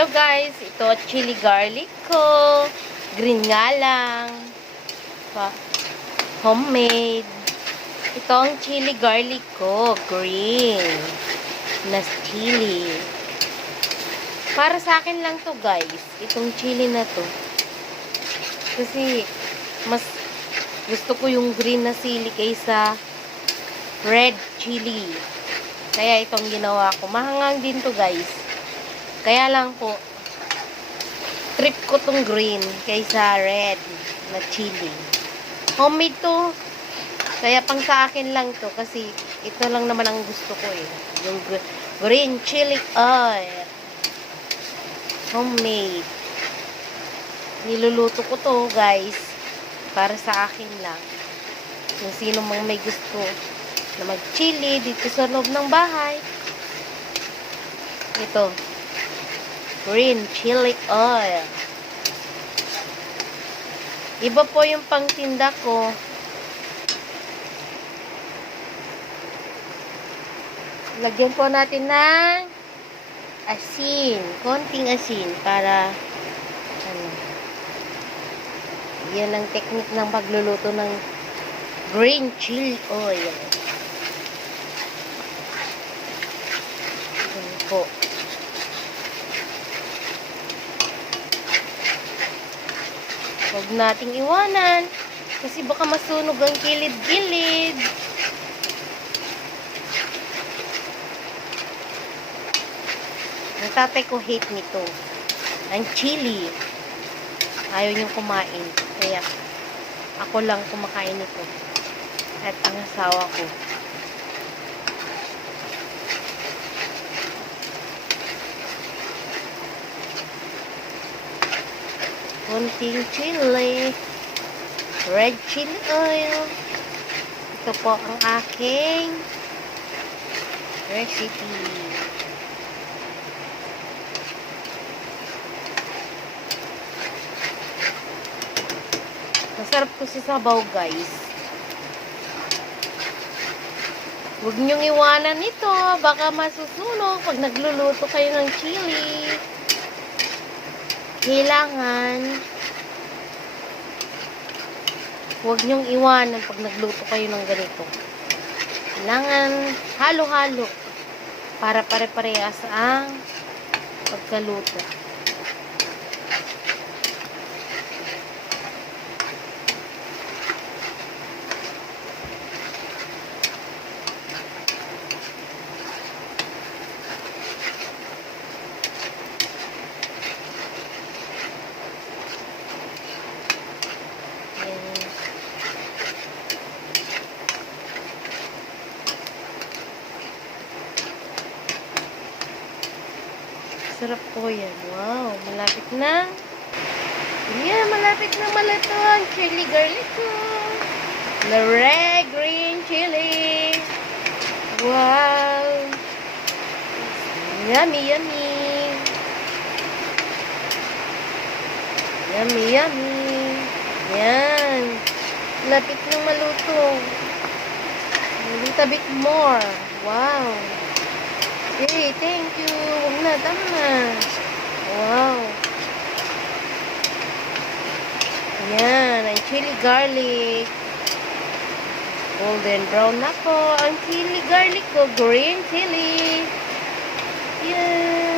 Hello guys, ito chili garlic ko. Green nga lang. Homemade. Ito ang chili garlic ko. Green. Na chili. Para sa akin lang to guys. Itong chili na to. Kasi mas gusto ko yung green na sili kaysa red chili. Kaya itong ginawa ko. Mahangang din to guys. Kaya lang po, trip ko tong green kaysa red na chili. Homemade to. Kaya pang sa akin lang to kasi ito lang naman ang gusto ko eh. Yung green chili oil. Homemade. Niluluto ko to guys para sa akin lang. Kung sino mang may gusto na mag-chili dito sa loob ng bahay. Ito. Green chili oil. Iba po yung pangtinda ko. Lagyan po natin ng asin. Konting asin para yan ang technique ng pagluluto ng green chili oil. Yan po. Huwag nating iwanan kasi baka masunog ang kilid-kilid. Ang tatay ko hate nito. Ang chili. Ayaw niyong kumain. Kaya ako lang kumakain nito. At ang asawa ko. Konting chili. Red chili oil. Ito po ang aking recipe. Masarap ko sa sabaw guys. Huwag niyong iwanan ito. Baka masusunog pag nagluluto kayo ng chili. Kailangan huwag niyong iwanan pag nagluto kayo ng ganito. Kailangan halo-halo para pare-parehas ang pagkaluto. Sarap po yan. Wow, malapit na. Yeah, malapit na malato ang chili garlic ko. The red green chili. Wow. Yummy, yummy. Yummy, yummy. Yan. Malapit na maluto. A little bit more. Wow. Okay, thank you. Huwag na, tama na. Wow. Ayan, ang chili garlic. Golden brown na po. Ang chili garlic ko, green chili. Yan.